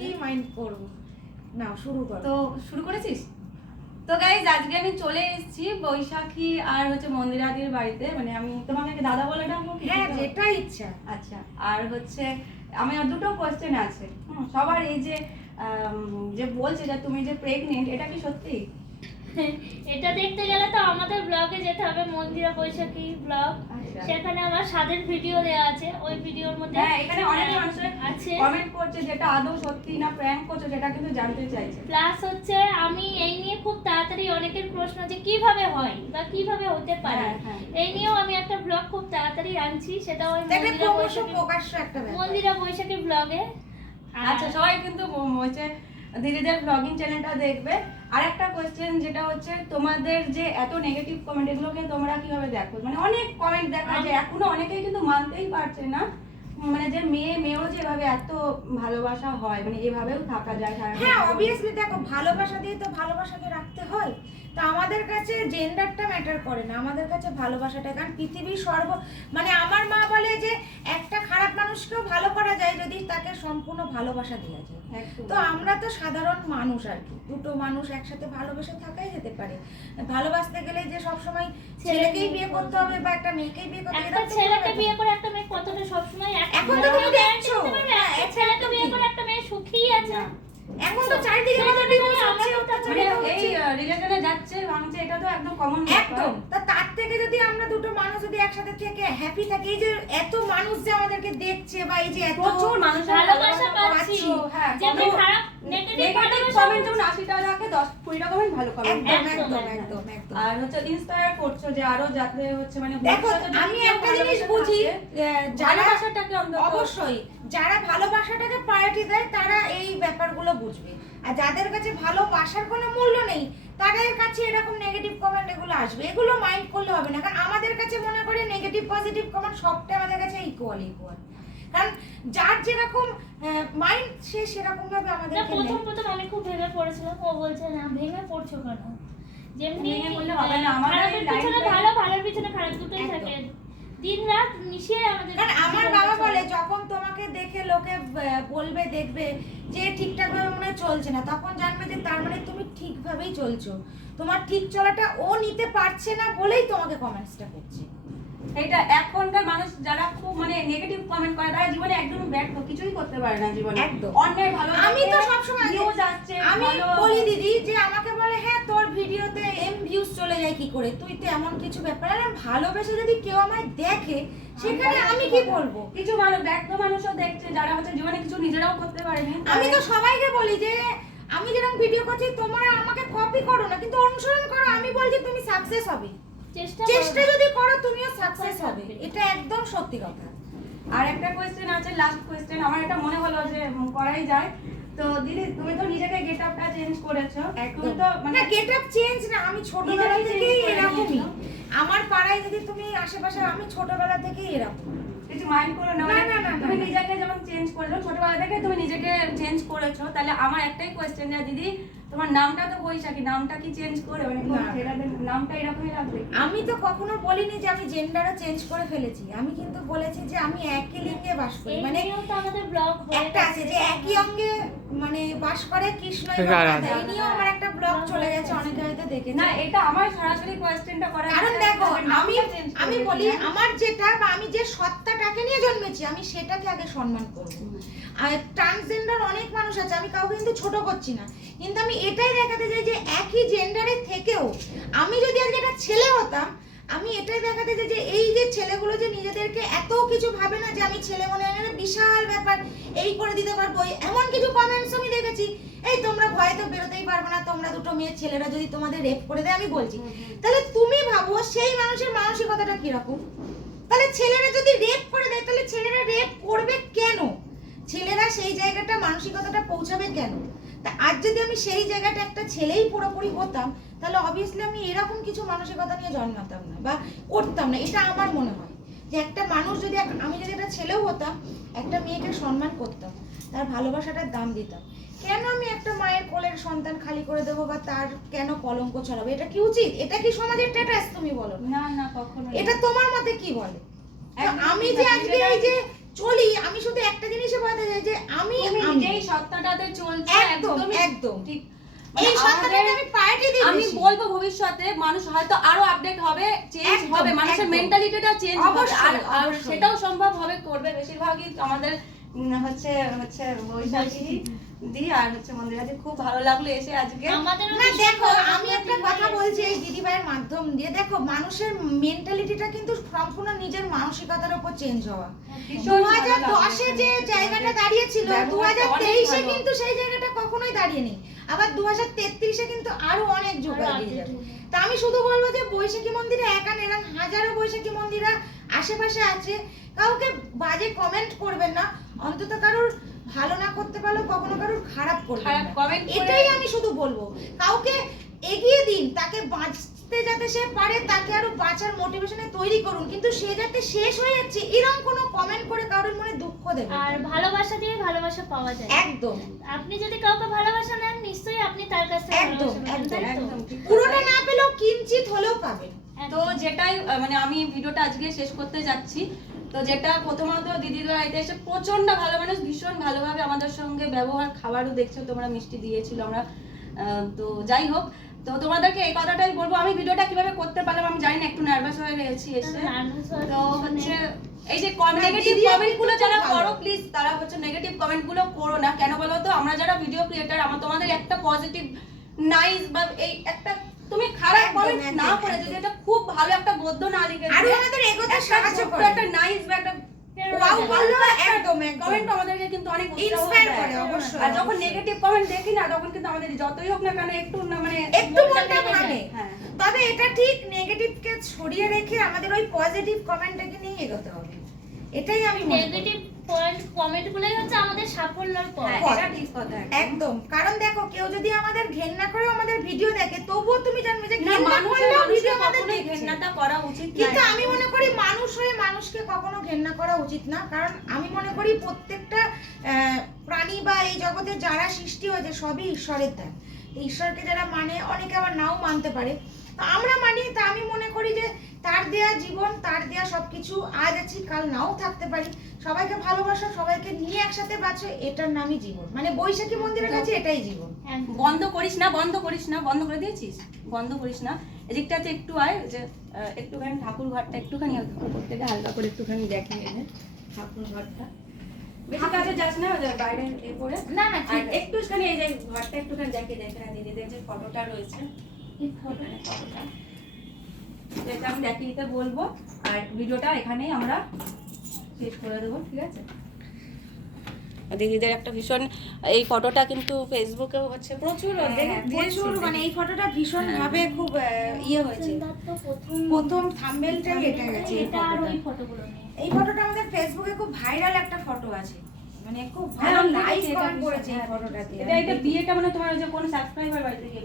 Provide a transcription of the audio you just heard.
কি মাইন্ড করব। না শুরু কর। তো শুরু করেছিস? তো গাইজ আজকে আমি চলে এসেছি বৈশাখী আর হচ্ছে মন্দিরাদির বাড়িতে। মানে আমি তোমাকে দাদা বলে ডাকবো হ্যাঁ যেটা ইচ্ছা। আচ্ছা আর হচ্ছে আমি দুটো কোয়েশ্চেন আছে। সবার এই যে যে বলছে যে তুমি যে প্রেগনেন্ট এটা কি সত্যি? এটা দেখতে গেলে তো আমাদের ব্লগে যেতে হবে মন্দিরা বৈশাখী ব্লগ আচ্ছা। সেখানে আমার স্বাদের ভিডিও দেওয়া আছে ওই ভিডিওর মধ্যে হ্যাঁ এখানে অনেক মানুষ আছে। কমেন্ট করছে যেটা আদৌ সত্যি না প্র্যাঙ্ক করছে সেটা কিন্তু জানতে চাইছে। প্লাস হচ্ছে আমি এই নিয়ে খুব তাড়াতাড়ি অনেকের প্রশ্ন যে কীভাবে হয় বা কীভাবে হতে পারে হ্যাঁ, হ্যাঁ। এই নিয়েও আমি একটা ব্লগ খুব তাড়াতাড়ি আনছি সেটা ওই মন্দিরা বৈশাখী মন্দিরা বৈশাখী ব্লগে আচ্ছা সবাই কিন্তু হচ্ছে দিদিদের ব্লগিং চ্যানেলটা দেখবে। আর একটা কোয়েশ্চেন যেটা হচ্ছে তোমাদের যে এত নেগেটিভ কমেন্ট এগুলোকে তোমরা কীভাবে দেখো? মানে অনেক কমেন্ট দেখা যায় এখনও অনেকেই কিন্তু মানতেই পারছে না। মানে যে মেয়ে মেয়েও যেভাবে এত ভালোবাসা হয় মানে এভাবেও থাকা যায় হ্যাঁ অবভিয়াসলি দেখো ভালোবাসা দিয়ে তো ভালোবাসাকে রাখতে হয়। তো আমাদের কাছে জেন্ডারটা ম্যাটার করে না আমাদের কাছে ভালোবাসাটা কারণ পৃথিবীর সর্ব মানে আমার মা বলে যে একটা খারাপ মানুষকেও ভালো করা যায় যদি তাকে সম্পূর্ণ ভালোবাসা দেওয়া যায়। তো আমরা তো সাধারণ মানুষ আর কি দুটো মানুষ একসাথে ভালোবেসে থাকাই যেতে পারে। ভালোবাসতে গেলে যে সবসময় ছেলেকেই বিয়ে করতে হবে। বা একটা মেয়েকেই বিয়ে করতে হবে একটা ছেলেকে বিয়ে করে একটা মেয়ে কতটা সবসময় এখন তো তুমি দেখছ। ছেলেকে বিয়ে করে একটা মেয়ে সুখী আছে। এখন তো চারিদিকে কত ডিভোর্স হচ্ছে অত্যাচার একদম কমন একদম। তা তার থেকে যদি আমরা দুটো মানুষ যদি একসাথে থেকে হ্যাপি থাকি এই যে এত মানুষ যে আমাদেরকে দেখছে বা এই যে এত প্রচুর মানুষের ভালোবাসা ভালোবাসা পাচ্ছি। হ্যাঁ, যেমনি কত- খারাপ নেগেটিভ নেগেটিভ কমেন্ট যেমন আশিটা রাখে দশ কুড়িটা কমেন্ট ভালো কমেন্ট একদম একদম, একদম একদম। একদম একদম। আর হচ্ছে ইন্সপায়ার করছ যে আরও যাতে হচ্ছে মানে দেখো আমি একটা জিনিস বুঝি যারা ভালোবাসাটাকে অবশ্যই যারা ভালোবাসাটাকে প্রায়োরিটি দেয় তারা এই ব্যাপারগুলো বুঝবে। আর যাদের কাছে ভালোবাসার কোনো মূল্য নেই তাদের কাছে এরকম নেগেটিভ কমেন্ট এগুলো আসবে। এগুলো মাইন্ড করলে হবে না। কারণ আমাদের কাছে মনে করে নেগেটিভ পজিটিভ কমেন্ট সবটাই আমাদের কাছে ইকুয়াল ইকুয়াল কারণ যার যেরকম মাইন্ড সে সেরকম ভাবে আমাদের প্রথম প্রথম আমি খুব ভেবে পড়েছিলাম। ও বলছে না ভেবে পড়ছো কেন? যেমনি ভেবে পড়লে হবে না, আমাদের খারাপের পিছনে ভালো ভালোর পিছনে খারাপ দুটোই থাকে। দিন রাত মিশিয়ে আমাদের কারণ আমার বাবা বলে যখন তোমাকে দেখে লোকে বলবে দেখবে যে ঠিকঠাক ভাবে মনে চলছে না তখন জানবে যে তার মানে তুমি ঠিকভাবেই চলছো। তোমার ঠিক চলাটা ও নিতে পারছে না বলেই তোমাকে কমেন্টসটা করছে। এটা এখনকার মানুষ যারা খুব মানে নেগেটিভ কমেন্ট করে তারা জীবনে একদম ব্যর্থ কিছুই করতে পারে না জীবনে। একদম। অন্যের ভালো আমি তো সবসময় নিউজ আসছে আমি বলি দিদি যে আমাকে বলে হ্যাঁ তোর ভিডিওতে এম ভিউজ চলে যায় কি করে? তুই তো এমন কিছু ব্যাপার। আরে ভালোবেসে যদি কেউ আমায় দেখে সেখানে আমি কি বলব? কিছু মানুষ ব্যর্থ মানুষও দেখছে যারা হচ্ছে জীবনে কিছু নিজেরাও করতে পারেনি। আমি তো সবাইকে বলি যে আমি যেরকম ভিডিও করছি তোমরা আমাকে কপি করো না কিন্তু অনুসরণ করো। আমি বলছি তুমি সাকসেস হবে। চেষ্টা চেষ্টা যদি করো তুমিও সাকসেস হবে। এটা একদম সত্যি কথা। আর একটা কোয়েশ্চেন আছে লাস্ট কোয়েশ্চেন আমার এটা মনে হলো যে করাই যায়। তো দিদি তুমি তো নিজেকে গেট আপটা চেঞ্জ করেছ তুমি তো মানে গেট আপ চেঞ্জ না আমি ছোটবেলা থেকেই এরকমই। আমার পাড়ায় যদি তুমি আশেপাশে আমি ছোটবেলা থেকেই এরকম। কিছু মাইন্ড করো না না, মানে না, না, তুমি নিজেকে যেমন চেঞ্জ করেছ ছোটবেলা থেকে তুমি নিজেকে চেঞ্জ করেছ তাহলে আমার একটাই কোয়েশ্চেন যে দিদি তোমার নামটা তো বৈশাখী নামটা কি চেঞ্জ করে মানে নামটা এরকমই রাখবে আমি তো কখনো বলিনি যে আমি জেন্ডারও চেঞ্জ করে ফেলেছি। আমি কিন্তু বলেছি যে আমি একই লিঙ্গে বাস করি। মানে আমাদের ব্লগ একটা আছে যে একই অঙ্গে মানে বাস করে কৃষ্ণ এই নিয়েও আমার একটা ব্লগ চলে গেছে অনেকে হয়তো দেখেছে না এটা আমার সরাসরি কোয়েশ্চেনটা করা কারণ দেখো আমি আমি বলি আমার যেটা বা আমি যে সত্তাটাকে নিয়ে জন্মেছি আমি সেটাকে আগে সম্মান করব। আর ট্রান্সজেন্ডার অনেক মানুষ আছে আমি কাউকে কিন্তু ছোট করছি না। কিন্তু আমি এটাই দেখাতে চাই যে একই জেন্ডারে থেকেও আমি যদি আজকে একটা ছেলে হতাম আমি এটাই দেখাতে চাই যে এই যে ছেলেগুলো যে নিজেদেরকে এত কিছু ভাবে না যে আমি ছেলে মনে হয় না বিশাল ব্যাপার। এই করে দিতে পারব এমন কিছু কমেন্টস আমি দেখেছি। এই তোমরা ভয় তো বেরোতেই পারবে না তোমরা দুটো মেয়ে ছেলেরা যদি তোমাদের রেপ করে দেয় আমি বলছি। তাহলে তুমি ভাবো সেই মানুষের মানসিকতাটা কীরকম? তাহলে ছেলেরা যদি রেপ করে দেয় তাহলে ছেলেরা রেপ করবে কেন? ছেলেরা সেই জায়গাটা মানসিকতাটা পৌঁছাবে কেন? তা আজ যদি আমি সেই জায়গাটা একটা ছেলেই পুরোপুরি হতাম তাহলে অবভিয়াসলি আমি এরকম কিছু মানসিকতা নিয়ে জন্মাতাম না বা করতাম না এটা আমার মনে হয়। যে একটা মানুষ যদি আমি যদি একটা ছেলেও হতাম একটা মেয়েকে সম্মান করতাম তার ভালোবাসাটার দাম দিতাম কেন আমি একটা মায়ের কোলের সন্তান খালি করে দেবো বা তার কেন কলঙ্ক ছড়াবো? এটা কি উচিত? এটা কি সমাজের স্ট্যাটাস তুমি বলো না। না কখনো এটা তোমার মতে কি বলে? আমি যে আজকে এই যে চলি আমি শুধু একটা জিনিসে বলতে চাই যে আমি তুমি আমি। নিজেই সত্তাটাতে চলছো একদম একদম। ঠিক। এই মানে সত্তাটাকে আমি প্রায়োরিটি দিই আমি বলব ভবিষ্যতে মানুষ হয়তো আরও আপডেট হবে চেঞ্জ হবে মানুষের মেন্টালিটিটা চেঞ্জ হবে। আর সেটাও সম্ভব হবে করবে বেশিরভাগই আমাদের হচ্ছে হচ্ছে বৈশাখী দি আর হচ্ছে খুব ভালো লাগল এসে আজকে। না দেখো আমি একটা কথা বলছি এই দিদিভাইয়ের মাধ্যম দিয়ে। দেখো মানুষের মেন্টালিটিটা কিন্তু সম্পূর্ণ নিজের মানসিকতার উপর চেঞ্জ হওয়া। দু হাজার দশে যে জায়গাটা দাঁড়িয়েছিল। দু হাজার তেইশে কিন্তু সেই জায়গাটা কখনোই দাঁড়িয়ে নেই আবার দু হাজার তেত্রিশে কিন্তু আরও অনেক যুগ যাবে। তা আমি শুধু বলব যে বৈশাখী মন্দিরে একা এরকম হাজারো বৈশাখী মন্দিরা আশেপাশে আছে। কাউকে বাজে কমেন্ট করবেন না। অন্তত কারোর ভালো না করতে পারলেও কখনো কারোর খারাপ করবেন খারাপ না। comment করে- এটাই আমি শুধু বলব। কাউকে এগিয়ে দিন তাকে বাঁচতে যাতে সে পারে তাকে আরও বাঁচার মোটিভেশনে তৈরি করুন। কিন্তু সে যাতে শেষ হয়ে যাচ্ছে এরকম কোনো কমেন্ট করে কারোর মনে দুঃখ দেবে আর ভালোবাসা দিয়ে ভালোবাসা পাওয়া যায়। একদম। আপনি যদি কাউকে ভালোবাসা নেন নিশ্চয়ই আপনি তার কাছ থেকে একদম, একদম, পুরোটা না পেলেও কিঞ্চিত হলেও পাবেন। তো যেটাই মানে আমি ভিডিওটা আজকে শেষ করতে যাচ্ছি। তো যেটা প্রথমত দিদির বাড়িতে এসে প্রচণ্ড ভালো মানুষ ভীষণ ভালোভাবে আমাদের সঙ্গে ব্যবহার খাবারও দেখছ তোমরা মিষ্টি দিয়েছিল আমরা। আহ, তো যাই হোক তো তোমাদেরকে এই কথাটাই বলব। আমি ভিডিওটা কীভাবে করতে পারলাম আমি জানি না একটু নার্ভাস হয়ে গেছি এসে। তো হচ্ছে এই যে নেগেটিভ কমেন্টগুলো যারা করো প্লিজ তারা হচ্ছে নেগেটিভ কমেন্টগুলো করো না। কেন বলো তো? আমরা যারা ভিডিও ক্রিয়েটার আমরা তোমাদের একটা পজিটিভ নাইস বা এই একটা তুমি খারাপ কমেন্ট না করে যদি এটা খুব ভালো একটা গদ্য না লিখে আরও আমাদের এগোতে একটা সাহায্য করে। একটা নাইস বা একটা ওয়াও। ভালো একদম কমেন্ট আমাদেরকে কিন্তু অনেক উৎসাহ ইন্সপায়ার দেয়। করে অবশ্যই আর যখন নেগেটিভ কমেন্ট দেখি না তখন কিন্তু আমাদের যতই হোক না কেন একটু না মানে একটু মনটা ভাঙে হ্যাঁ তবে এটা ঠিক নেগেটিভকে সরিয়ে রেখে আমাদের ওই পজিটিভ কমেন্টটাকে নিয়ে এগোতে হবে এটাই আমি নেগেটিভ পয়েন্ট কমেন্ট গুলোই হচ্ছে আমাদের সাফল্যের হ্যাঁ পথ। এটা ঠিক কথা একদম। কেউ যদি আমাদের ঘেন্না করে আমাদের ভিডিও দেখে তবুও তুমি জানবে যে ঘেন্না করলেও ভিডিও আমাদের ঘেন্নাটা করা উচিত কিন্তু আমি মনে করি মানুষ হয়ে মানুষকে কখনো ঘেন্না করা উচিত না কারণ আমি মনে করি প্রত্যেকটা আহ, প্রাণী বা এই জগতে যারা সৃষ্টি হয়েছে সবই ঈশ্বরের দান তো ঈশ্বরকে যারা মানে অনেকে আবার নাও মানতে পারে। তো আমরা মানি তা আমি মনে করি যে তার দেয়া জীবন তার দেয়া সবকিছু আজ আছি কাল নাও থাকতে পারি। সবাইকে ভালোবাসো সবাইকে নিয়ে একসাথে বাঁচো এটার নামই জীবন। মানে বৈশাখী মন্দিরের কাছে এটাই জীবন। বন্ধ করিস না বন্ধ করিস না বন্ধ করে দিয়েছিস? বন্ধ করিস না। এদিকটাতে একটু আয় যে একটুখানি ঠাকুর ঘরটা একটুখানি থেকে হালকা করে একটুখানি দেখে ঠাকুর ঘরটা বেশি কাছে যাস না বাইরে এ করে না না আর একটুখানি এই যে ঘরটা একটুখানি দেখে দেখে না দিদিদের যে ফটোটা রয়েছে। এই ফটোটা। যেটা আমি দেখিয়ে দিতে বলব। আর ভিডিওটা এখানেই আমরা শেষ করে দেবো ঠিক আছে? দিদিদের একটা ভীষণ এই ফটোটা কিন্তু ফেসবুকে হচ্ছে প্রচুর দেখে হ্যাঁ, প্রচুর মানে এই ফটোটা ভীষণ ভাবে খুব ইয়ে হয়েছে। প্রথম থাম্বেলটা থাম্বেলটাই এটা গেছে এই এটা আর ফটোটা। ওই ফটোগুলো নেই। এই ফটোটা আমাদের ফেসবুকে খুব ভাইরাল একটা ফটো আছে। মানে খুব হ্যাঁ, ভালো লাইক করেছে এই হ্যাঁ, ফটোটা দিয়ে এটা এটা বিয়েটা মানে তোমার যে কোনো সাবস্ক্রাইবার বাড়িতে গিয়ে